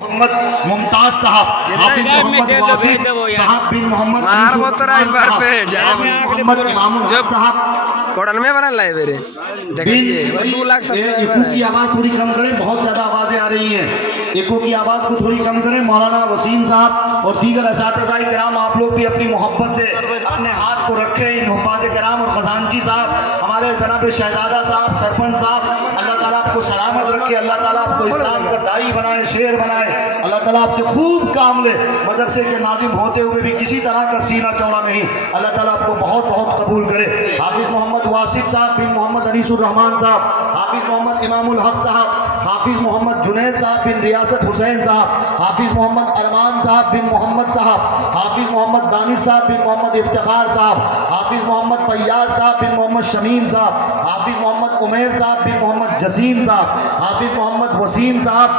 मोहम्मद मुमताज साहब, हाफिज मोहम्मद वासिफ साहब बिन मोहम्मद मोहम्मद इमामुल हक साहब कोडल में बना लाए मेरे देखिए 2 लाख सब्सक्राइबर की आवाज थोड़ी कम करें, बहुत ज्यादा आवाजें आ रही हैं। एको की आवाज को थोड़ी कम करें। मौलाना वसीम साहब और दीगर असातिज़ाए किराम, आप लोग भी अपनी मोहब्बत से अपने हाथ को रखें इन हुफ़ाज़े किराम और खजानची साहब, हमारे जनाब शहजादा साहब, सरपंच साहब, अल्लाह ताला आपको सलामत रखे, अल्लाह ताला आपको इस्लाम का दाई बनाए, शेर बनाए, अल्लाह ताला आपसे खूब काम ले। मदरसे के नाजिम होते हुए भी किसी तरह का सीना चौड़ा नहीं, अल्लाह ताला आपको बहुत बहुत कबूल करे। हाफिज मोहम्मद वासिफ साहब बिन मोहम्मद अनीसुर रहमान साहब, हाफिज मोहम्मद इमामुल हक साहब, हाफिज मोहम्मद जुनैद साहब बिन रियासत हुसैन साहब, हाफिज मोहम्मद अरमान साहब बिन मोहम्मद साहब, हाफिज मोहम्मद दानिश साहब बिन मोहम्मद इफ्तिखार साहब, हाफिज मोहम्मद फैयाज साहब बिन मोहम्मद शमीम साहब, हाफिज मोहम्मद उमैर साहब बिन मोहम्मद जसीम साहब, हाफिज मोहम्मद वसीम साहब,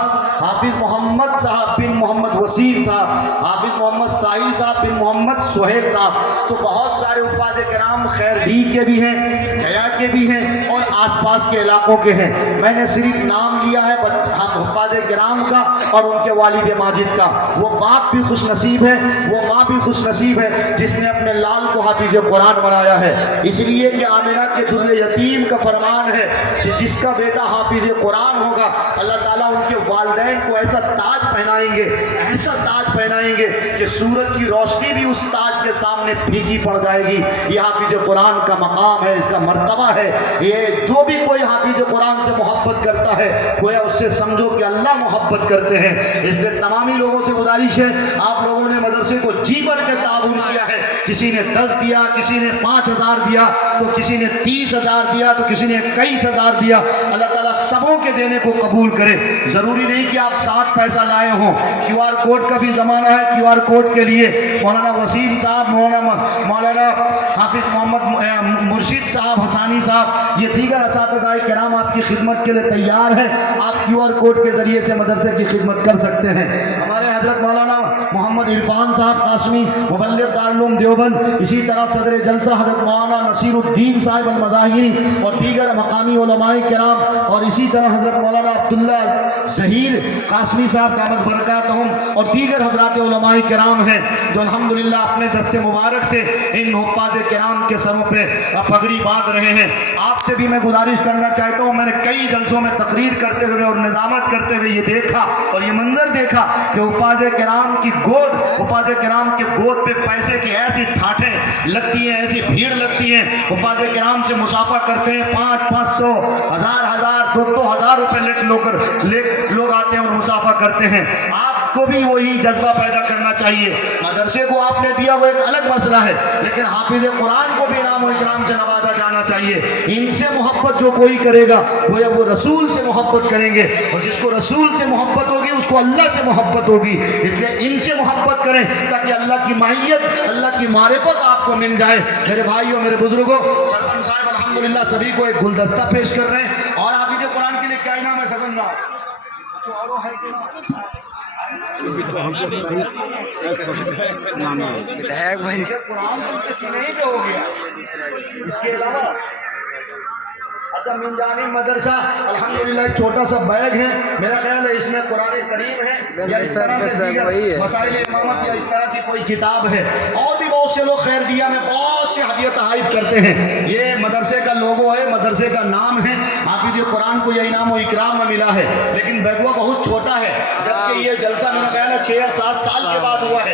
हाफिज मोहम्मद साहब बिन मोहम्मद वसीम साहब, हाफिज मोहम्मद साहिल साहब बिन मोहम्मद सुहेल साहब। तो बहुत सारे हुफ़ाज़े किराम खैरडी के भी हैं, गया के भी हैं और आसपास के इलाकों के हैं। मैंने सिर्फ नाम लिया है हुफ़ाज़े किराम का और उनके वालिद माजिद का। वो बाप भी खुश नसीब है, वो माँ भी खुश नसीब है जिसने अपने लाल को हाफिज कुरान बनाया है। इसलिए कि आमिना के दुर्रे यतीम का फरमान है कि जिसका बेटा हाफिज कुरान होगा, अल्लाह ताला उनके वालिदैन को ऐसा ताज पहनाएंगे, ऐसा ताज पहनाएंगे कि सूरज की रोशनी भी उस ताज के सामने फीकी पड़ जाएगी। ये हाफिज कुरान का मकाम है, इसका मर्तबा है। ये जो भी कोई हाफिज कुरान से मोहब्बत करता है, गोया उससे समझो कि अल्लाह मोहब्बत करते हैं। इसलिए तमामी लोगों से गुजारिश है, आप लोगों ने मदरसे को जी भर के ताउन किया है। किसी ने 10 दिया, किसी ने 5000 दिया, तो किसी ने 30,000 दिया, तो किसी ने 21,000 दिया। अल्लाह ताला सबों के देने को कबूल करे। जरूरी नहीं कि आप 7 पैसा लाए हों, QR कोड का भी ज़माना है। QR कोड के लिए मौलाना वसीम साहब, मौलाना हाफिज मोहम्मद मुर्शिद साहब, हसानी साहब, ये दीगर असातिज़ाए किराम आपकी खिदमत के लिए तैयार है। आप QR कोड के ज़रिए से मदरसे की खिदमत कर सकते हैं। हमारे हजरत मौलाना मोहम्मद इरफान साहब कासमी, मुबल्लिग़ दारुल उलूम देवबंद, इसी तरह सदर जलसा हजरत मौलाना नसीरुद्दीन साहिब अल-मज़ाहिरी और दीगर मकामी उलमाए किराम, और इसी तरह हजरत मौलाना अब्दुल्ला ज़हीर कासमी साहब दामत बरकातहुम और दीगर हजरात उलमाए किराम हैं जो अल्हम्दुलिल्लाह अपने दस्ते मुबारक से इन हुफ़ाज़े किराम के सरों पे पगड़ी बांध रहे हैं। आपसे भी मैं गुजारिश करना चाहता हूँ, मैंने कई जलसों में तकरीर करते हुए और निज़ामत करते हुए ये देखा और ये मंजर देखा कि हुफ़ाज़े किराम की गोद, हुफ़ाज़े किराम के गोद पे पैसे की ऐसी ठाठें लगती हैं, ऐसी भीड़ लगती है। हुफ़ाज़े किराम से मुसाफा करते हैं, 500-500, 1000-1000, 2-2 रुपए लोग आते हैं और मुसाफा करते हैं। आपको भी वही जज्बा पैदा करना चाहिए। मदरसे को आपने दिया वो एक अलग मसला है, लेकिन हाफिज कुरान को भी इनाम और इकराम से नवाजा जाना चाहिए। इनसे मोहब्बत जो कोई करेगा वो रसूल से मोहब्बत करेंगे, और जिसको रसूल से मोहब्बत होगी उसको अल्लाह से मोहब्बत होगी। इसलिए इनसे मोहब्बत करें ताकि अल्लाह की माहियत, अल्लाह की मारिफत आपको मिल जाए। मेरे भाइयों, मेरे बुजुर्गों, सरपंच साहब अल्हम्दुलिल्लाह सभी को एक गुलदस्ता पेश कर रहे हैं। और हाफिज कुरान के लिए क्या इनाम है सरपंच साहब? इसके अलावा अच्छा मिंजानी मदरसा अल्हम्दुलिल्लाह एक छोटा सा बैग है, मेरा ख्याल है इसमें कुरान करीम है या इस तरह से दीगर मसाइल इमामत या इस तरह की कोई किताब है। और भी बहुत से लोग खैरदिया में बहुत से हदिया तहाइफ करते हैं। ये मदरसे का लोगो है, मदरसे का नाम है। हाफिज कुरान को यह इनाम और इकराम में मिला है, लेकिन बैगवा बहुत छोटा है, जबकि ये जलसा मेरा ख्याल है 6 या 7 साल के बाद हुआ है।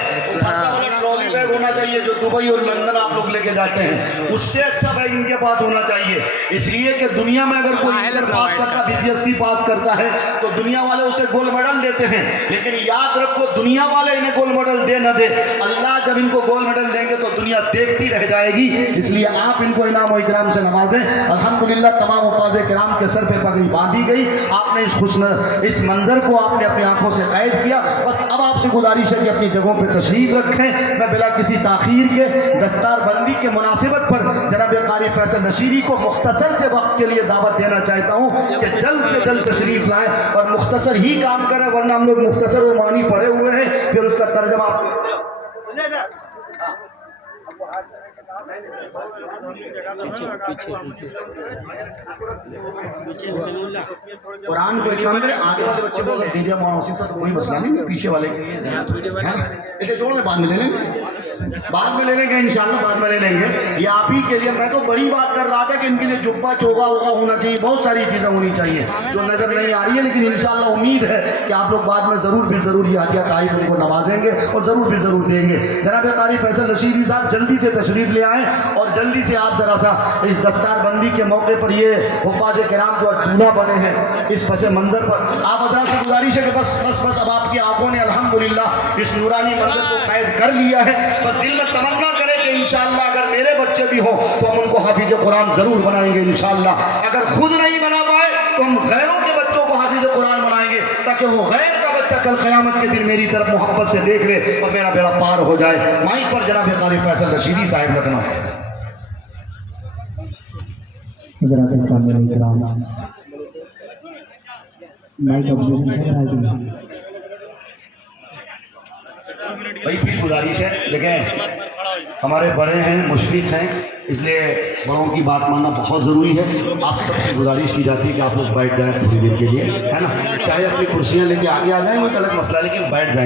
ट्रॉली बैग होना चाहिए जो दुबई और लंदन आप लोग लेके जाते हैं, उससे अच्छा बैग इनके पास होना चाहिए। इसलिए कि दुनिया में अगर कोई इंटर पास करता, BPSC पास करता है तो दुनिया वाले उसे गोल्ड मेडल देते हैं, लेकिन याद रखो दुनिया वाले इन्हें गोल्ड मेडल दे न दे, अल्लाह जब इनको गोल्ड मेडल देंगे तो दुनिया देखती रह जाएगी। इसलिए आप इनको इनाम और इकराम से नवाजें। अल्हम्दुलिल्लाह तमाम हुफ़ाज़े किराम के सर पे पगड़ी बांधी गई। आपने इस मंजर को आपने अपनी आंखों से कैद किया। बस अब आपसे गुजारिश है कि अपनी जगहों पर तशरीफ रखें। मैं बिला किसी ताखीर के दस्तार बंदी के मुनासिबत पर जनाब कारी फैसल नशीरी को मुख्तसर से वक्त के लिए दावत देना चाहता हूँ कि जल्द से जल्द तशरीफ लाएं और मुख्तसर ही काम करें, वरना हम लोग मुख्तसर और मानी पढ़े हुए हैं, फिर उसका तर्जमा कुरान को एक काम करें, आगे वाले बच्चे को अगर दे दिया मौलाना वसीम साहब तो कोई मसला नहीं, पीछे वाले के लिए इसे छोड़ दे, बाद में ले लेंगे, बाद में ले लेंगे इंशाल्लाह, बाद में ले लेंगे। ये आप ही के लिए, मैं तो बड़ी बात कर रहा था कि इनके लिए जुब्बा चोगा वोगा होना चाहिए, बहुत सारी चीज़ें होनी चाहिए जो नज़र नहीं आ रही है, लेकिन इंशाल्लाह उम्मीद है कि आप लोग बाद में ज़रूर भी ज़रूर ये हदिया ताइफ उनको नवाजेंगे और ज़रूर भी ज़रूर देंगे। जनाब कारी फैसल रशीदी साहब जल्दी से तशरीफ़ ले आएँ और जल्दी से आप ज़रा सा इस दस्तार बंदी के मौके पर ये हुफ़ाज़ किराम जो दूल्हा बने हैं इस पस मंज़र पर आप हज़रात से गुजारिश है कि बस बस बस अब आपकी आंखों ने अल्हम्दुलिल्लाह इस नूरानी मंज़र को कैद कर लिया है। बस दिल में तमन्ना करें कि इंशाअल्लाह अगर मेरे बच्चे भी हों तो हम उनको हाफिज़ कुरान ज़रूर बनाएंगे इंशाअल्लाह। अगर खुद नहीं बना पाए तो हम गैरों के बच्चों को हाफिज़ कुरान बनाएंगे ताकि वो गैर का बच्चा कल क़यामत के दिन मेरी तरफ मोहब्बत से देख ले और मेरा बेड़ा पार हो जाए। माइक पर जनाब कारी फैसल रशीदी साहिब रखना। हज़रात सामने इकराम माइक भाई फिर गुजारिश है, देखें हमारे बड़े हैं, मुशफ़िक़ हैं, इसलिए बड़ों की बात मानना बहुत ज़रूरी है। आप सबसे गुजारिश की जाती है कि आप लोग बैठ जाएं थोड़ी देर के लिए, है ना, चाहे अपनी कुर्सियां लेके आगे आ जाएं वो एक अलग मसला, लेकिन बैठ जाएं।